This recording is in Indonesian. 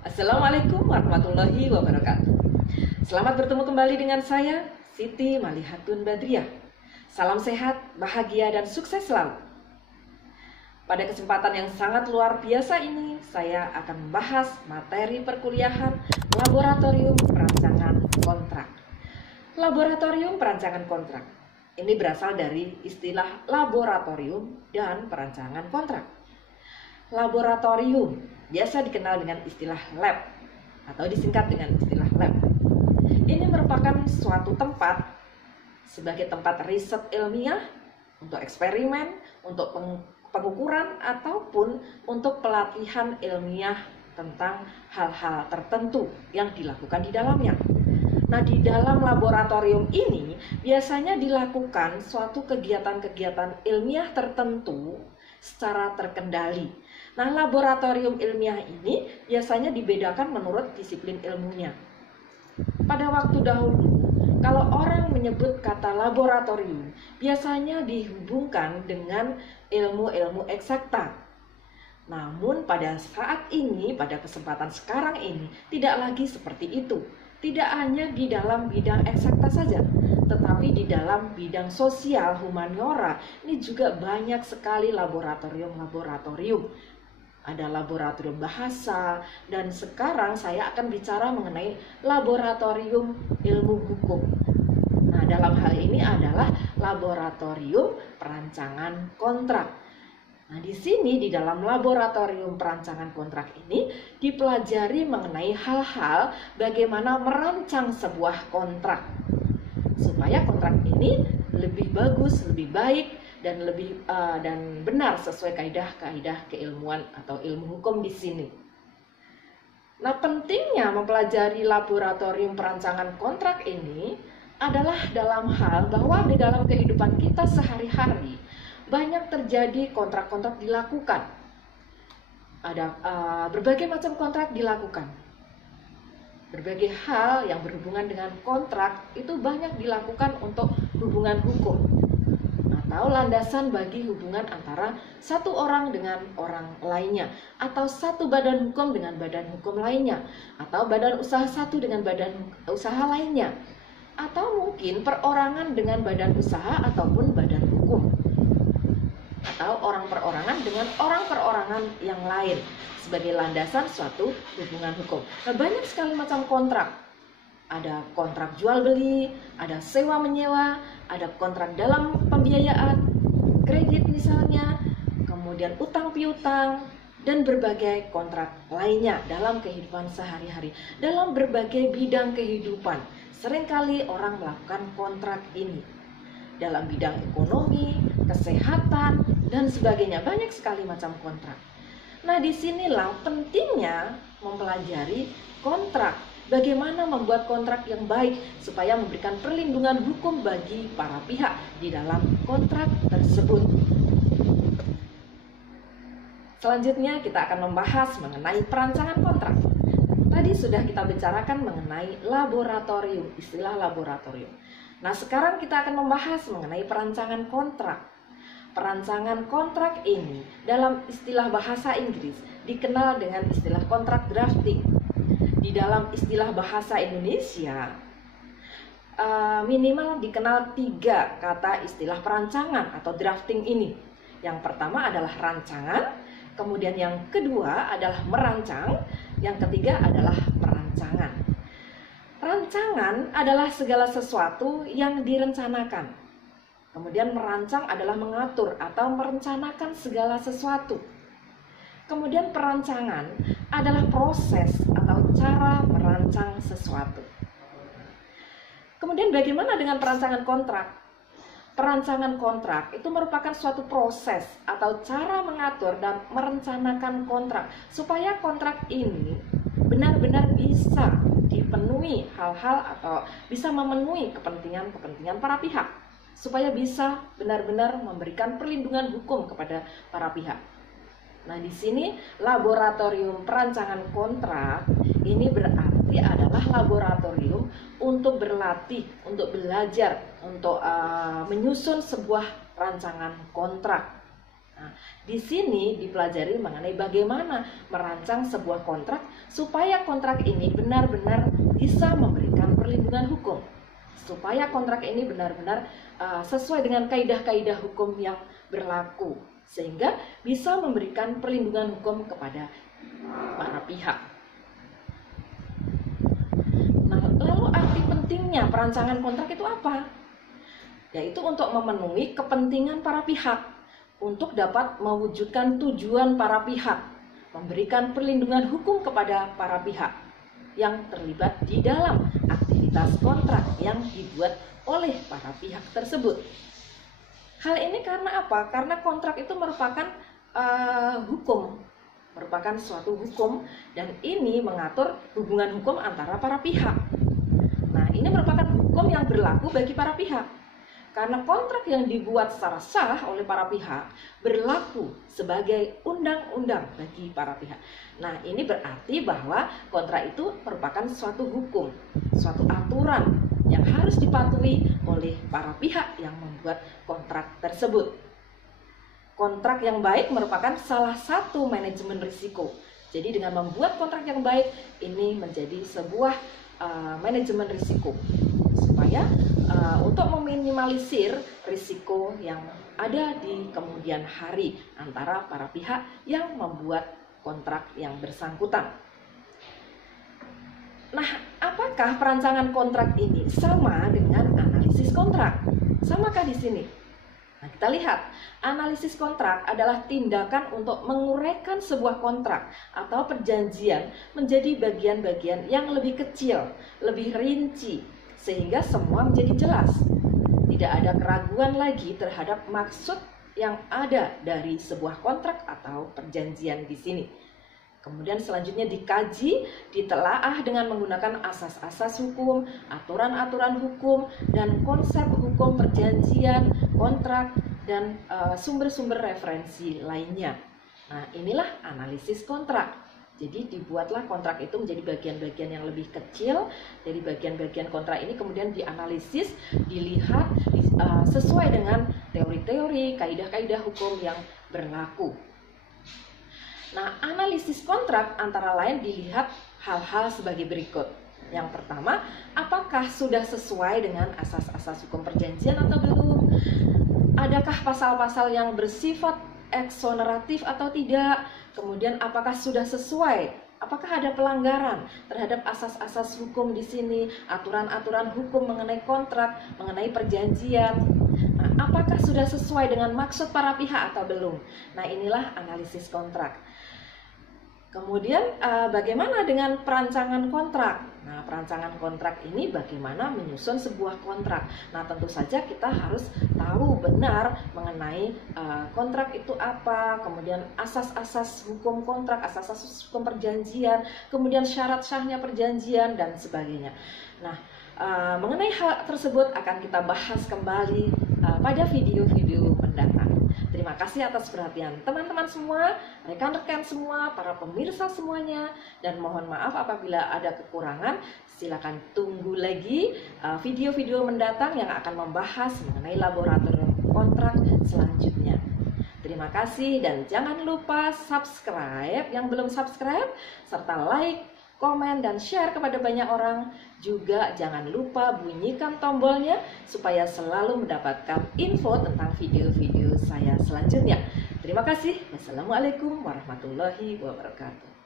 Assalamualaikum warahmatullahi wabarakatuh. Selamat bertemu kembali dengan saya, Siti Malihatun Badriah. Salam sehat, bahagia, dan sukses selalu. Pada kesempatan yang sangat luar biasa ini, saya akan membahas materi perkuliahan Laboratorium Perancangan Kontrak. Laboratorium Perancangan Kontrak ini berasal dari istilah laboratorium dan perancangan kontrak. Laboratorium biasa dikenal dengan istilah lab atau disingkat dengan istilah lab. Ini merupakan suatu tempat sebagai tempat riset ilmiah untuk eksperimen, untuk pengukuran ataupun untuk pelatihan ilmiah tentang hal-hal tertentu yang dilakukan di dalamnya. Nah, di dalam laboratorium ini biasanya dilakukan suatu kegiatan-kegiatan ilmiah tertentu secara terkendali. Nah, laboratorium ilmiah ini biasanya dibedakan menurut disiplin ilmunya. Pada waktu dahulu, kalau orang menyebut kata laboratorium, biasanya dihubungkan dengan ilmu-ilmu eksakta. Namun pada saat ini, pada kesempatan sekarang ini, tidak lagi seperti itu. Tidak hanya di dalam bidang eksakta saja, tetapi di dalam bidang sosial, humaniora, ini juga banyak sekali laboratorium-laboratorium. Ada laboratorium bahasa, dan sekarang saya akan bicara mengenai laboratorium ilmu hukum. Nah, dalam hal ini adalah laboratorium perancangan kontrak. Nah, di sini di dalam laboratorium perancangan kontrak ini dipelajari mengenai hal-hal bagaimana merancang sebuah kontrak supaya kontrak ini lebih bagus, lebih baik, dan dan benar sesuai kaidah-kaidah keilmuan atau ilmu hukum di sini. Nah, pentingnya mempelajari laboratorium perancangan kontrak ini adalah dalam hal bahwa di dalam kehidupan kita sehari-hari banyak terjadi kontrak-kontrak dilakukan. Ada berbagai macam kontrak dilakukan. Berbagai hal yang berhubungan dengan kontrak itu banyak dilakukan untuk hubungan hukum atau landasan bagi hubungan antara satu orang dengan orang lainnya, atau satu badan hukum dengan badan hukum lainnya, atau badan usaha satu dengan badan usaha lainnya, atau mungkin perorangan dengan badan usaha ataupun badan hukum, atau orang perorangan dengan orang perorangan yang lain sebagai landasan suatu hubungan hukum. Nah, banyak sekali macam kontrak. Ada kontrak jual beli, ada sewa menyewa, ada kontrak dalam pembiayaan, kredit misalnya, kemudian utang piutang, dan berbagai kontrak lainnya dalam kehidupan sehari-hari. Dalam berbagai bidang kehidupan, seringkali orang melakukan kontrak ini. Dalam bidang ekonomi, kesehatan, dan sebagainya, banyak sekali macam kontrak. Nah, disinilah pentingnya mempelajari kontrak. Bagaimana membuat kontrak yang baik supaya memberikan perlindungan hukum bagi para pihak di dalam kontrak tersebut. Selanjutnya kita akan membahas mengenai perancangan kontrak. Tadi sudah kita bicarakan mengenai laboratorium, istilah laboratorium. Nah, sekarang kita akan membahas mengenai perancangan kontrak. Perancangan kontrak ini dalam istilah bahasa Inggris dikenal dengan istilah kontrak drafting. Di dalam istilah bahasa Indonesia minimal dikenal 3 kata istilah perancangan atau drafting ini. Yang pertama adalah rancangan, kemudian yang kedua adalah merancang, yang ketiga adalah perancangan. Rancangan adalah segala sesuatu yang direncanakan. Kemudian merancang adalah mengatur atau merencanakan segala sesuatu. Kemudian perancangan adalah proses atau cara merancang sesuatu. Kemudian bagaimana dengan perancangan kontrak? Perancangan kontrak itu merupakan suatu proses atau cara mengatur dan merencanakan kontrak supaya kontrak ini benar-benar bisa dipenuhi hal-hal atau bisa memenuhi kepentingan-kepentingan para pihak, supaya bisa benar-benar memberikan perlindungan hukum kepada para pihak. Nah, di sini laboratorium perancangan kontrak ini berarti adalah laboratorium untuk berlatih, untuk belajar, untuk menyusun sebuah rancangan kontrak. Nah, di sini dipelajari mengenai bagaimana merancang sebuah kontrak supaya kontrak ini benar-benar bisa memberikan perlindungan hukum. Supaya kontrak ini benar-benar sesuai dengan kaidah-kaidah hukum yang berlaku, sehingga bisa memberikan perlindungan hukum kepada para pihak. Nah, lalu arti pentingnya perancangan kontrak itu apa? Yaitu untuk memenuhi kepentingan para pihak, untuk dapat mewujudkan tujuan para pihak, memberikan perlindungan hukum kepada para pihak yang terlibat di dalam aktivitas kontrak yang dibuat oleh para pihak tersebut. Hal ini karena apa? Karena kontrak itu merupakan hukum, merupakan suatu hukum, dan ini mengatur hubungan hukum antara para pihak. Nah, ini merupakan hukum yang berlaku bagi para pihak. Karena kontrak yang dibuat secara sah oleh para pihak berlaku sebagai undang-undang bagi para pihak. Nah, ini berarti bahwa kontrak itu merupakan suatu hukum, suatu aturan yang harus dipatuhi oleh para pihak yang membuat kontrak tersebut. Kontrak yang baik merupakan salah satu manajemen risiko. Jadi dengan membuat kontrak yang baik, ini menjadi sebuah manajemen risiko, supaya untuk meminimalisir risiko yang ada di kemudian hari antara para pihak yang membuat kontrak yang bersangkutan. Nah, apakah perancangan kontrak ini sama dengan analisis kontrak? Samakah di sini? Nah, kita lihat, analisis kontrak adalah tindakan untuk menguraikan sebuah kontrak atau perjanjian menjadi bagian-bagian yang lebih kecil, lebih rinci, sehingga semua menjadi jelas. Tidak ada keraguan lagi terhadap maksud yang ada dari sebuah kontrak atau perjanjian di sini. Kemudian selanjutnya dikaji, ditelaah dengan menggunakan asas-asas hukum, aturan-aturan hukum, dan konsep hukum perjanjian, kontrak, dan sumber-sumber referensi lainnya. Nah, inilah analisis kontrak. Jadi dibuatlah kontrak itu menjadi bagian-bagian yang lebih kecil. Dari bagian-bagian kontrak ini kemudian dianalisis, dilihat sesuai dengan teori-teori, kaidah-kaidah hukum yang berlaku. Nah, analisis kontrak antara lain dilihat hal-hal sebagai berikut. Yang pertama, apakah sudah sesuai dengan asas-asas hukum perjanjian atau belum? Adakah pasal-pasal yang bersifat eksoneratif atau tidak? Kemudian apakah sudah sesuai? Apakah ada pelanggaran terhadap asas-asas hukum di sini, aturan-aturan hukum mengenai kontrak, mengenai perjanjian? Nah, apakah sudah sesuai dengan maksud para pihak atau belum? Nah, inilah analisis kontrak. Kemudian bagaimana dengan perancangan kontrak? Nah, perancangan kontrak ini bagaimana menyusun sebuah kontrak. Nah, tentu saja kita harus tahu benar mengenai kontrak itu apa, kemudian asas-asas hukum kontrak, asas-asas hukum perjanjian, kemudian syarat sahnya perjanjian, dan sebagainya. Nah, mengenai hal tersebut akan kita bahas kembali pada video-video mendatang. Terima kasih atas perhatian teman-teman semua, rekan-rekan semua, para pemirsa semuanya, dan mohon maaf apabila ada kekurangan. Silakan tunggu lagi video-video mendatang yang akan membahas mengenai laboratorium kontrak selanjutnya. Terima kasih dan jangan lupa subscribe yang belum subscribe, serta like, komen, dan share kepada banyak orang. Juga jangan lupa bunyikan tombolnya supaya selalu mendapatkan info tentang video-video saya selanjutnya. Terima kasih. Wassalamualaikum warahmatullahi wabarakatuh.